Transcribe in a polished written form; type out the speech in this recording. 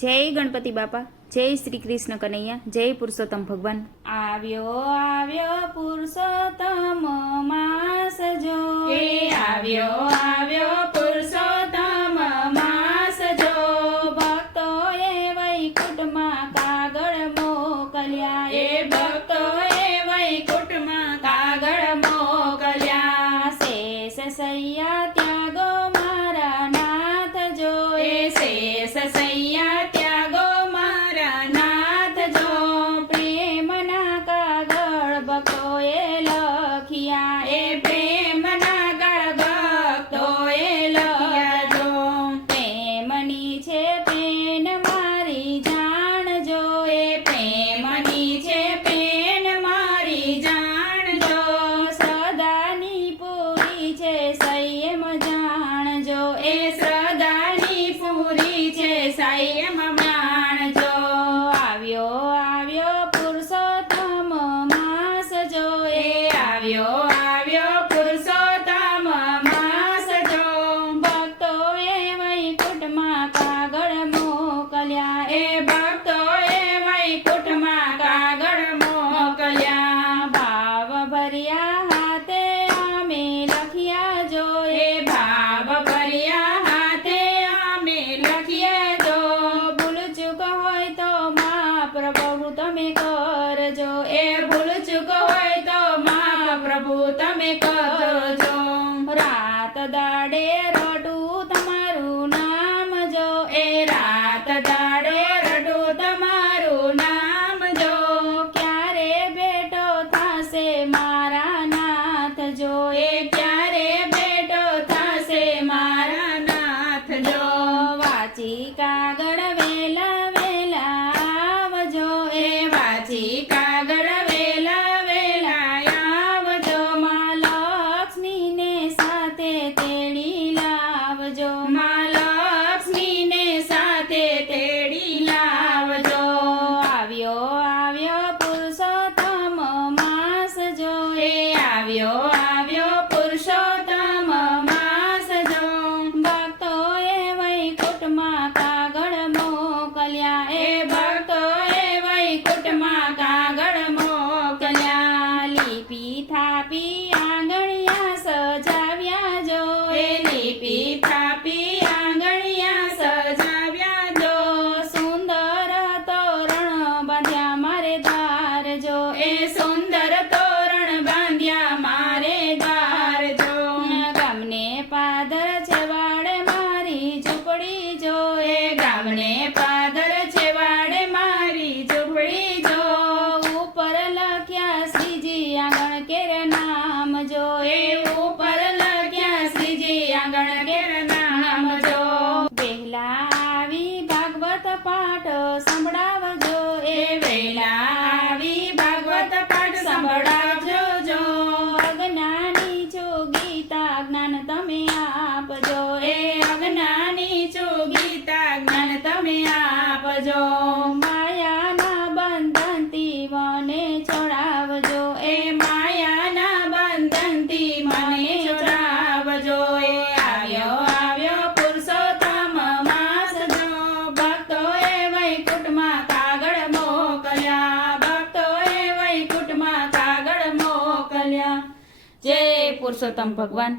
जय गणपति बापा, जय श्री कृष्ण कन्हैया, जय पुरुषोत्तम भगवान। आव्यो आव्यो पुरुषोत्तम मास जो, आव्यो आव्यो पुरुषोत्तम मास जो, भक्तोए वैकुंठમાં કાગળ મોકલ્યા, ભક્તોએ વૈકુંઠમાં કાગળ મોકલ્યા, શેષ સૈયા ત્યાગો મારા નાથ જો, શેષ સૈયા ત્યાગો મારા નાથ જો, પ્રેમના કાગળ ભક્તોએ લખ્યા, પ્રેમના ગળ ભક્તોએ લખ્યા જો, પ્રેમની છે પેન મારી જાણજો, પ્રેમની છે પેન મારી જાણજો, સદાની પૂરી છે સંયમ જાણજો, શ્રદ્ધાની પૂરી છે સંયમ માણજો, આવ્યો આવ્યો પુરુષોત્તમ માસ જો, આવ્યો આવ્યો પુરુષોત્તમ માસ જો, ભક્તોએ વૈકુંઠમાં કાગળ મોકલ્યા, ભક્તોએ વૈકુંઠમાં કાગળ મોકલ્યા, ભાવ ભર્યા હાથે અમે લખ્યા જો, ભાવ ભર્યા હાથે અમે લખીએ જો, ભૂલ ચૂક હોય તો માફ પ્રભુ તમે કરજો, ભૂલ ચૂક હોય તો માં પ્રભુ તમે કરજો, રાત દાડે રટું તમારું નામ જો, રાત દાડે રડું તમારું નામ જો, ક્યારે ભેટો થાશે મારા નાથ જો, ક્યારે ભેટો થશે મારા નાથ જો, વાંચી કાગળ વેલા વેલા આવજો, વાંચી કાગળ વેલા વેલા આવજો, માં લક્ષ્મીને સાથે તેડી લાવજો, માં લક્ષ્મીને સાથે તેડી લાવજો, આવ્યો આવ્યો પુરુષોત્તમ માસ જો, આવ્યો આવ્યો પુરુષોત્તમ માસ જો, ભક્તોએ વૈકુંઠમાં કાગળ મોકલ્યા, ભક્તોએ વૈકુંઠમાં કાગળ મોકલ્યા, લીપી થાપી આંગણિયા સજાવ્યા જો, લીપી થાપી આંગણિયા સજાવ્યા જો, સુંદર તોરણ બાંધ્યા મારે દ્વાર જો, સુંદર તોરણ બાંધ્યા મારે દ્વાર જો, ગામને પાદર છેવાડે મારી ઝૂંપડી જો, ગામને પાદર છેવાડે મારી ઝૂંપડી જો, ઉપર લખ્યા શ્રીજી આંગણ કેર નામ જો, ઉપર લખ્યા શ્રીજી આંગણ કેર નામ જો, વહેલા આવી ભાગવત પાઠ સંભળાવજો, વેલા આવી ભાગવત પાઠ સંભળાવજો જો, અજ્ઞાની છો ગીતા જ્ઞાન તમે આપજો, અજ્ઞાની છું ગીતા જ્ઞાન તમે આપજો, માયાના બંધનથી મને છોડાવજો, માયાના બંધનથી મને છોડાવજો, આવ્યો આવ્યો પુરુષોત્તમ માસ જો, ભક્તોએ વૈકુંઠમાં કાગળ મોકલ્યા, ભક્તોએ વૈકુંઠમાં કાગળ મોકલ્યા, જય પુરુષોત્તમ ભગવાન।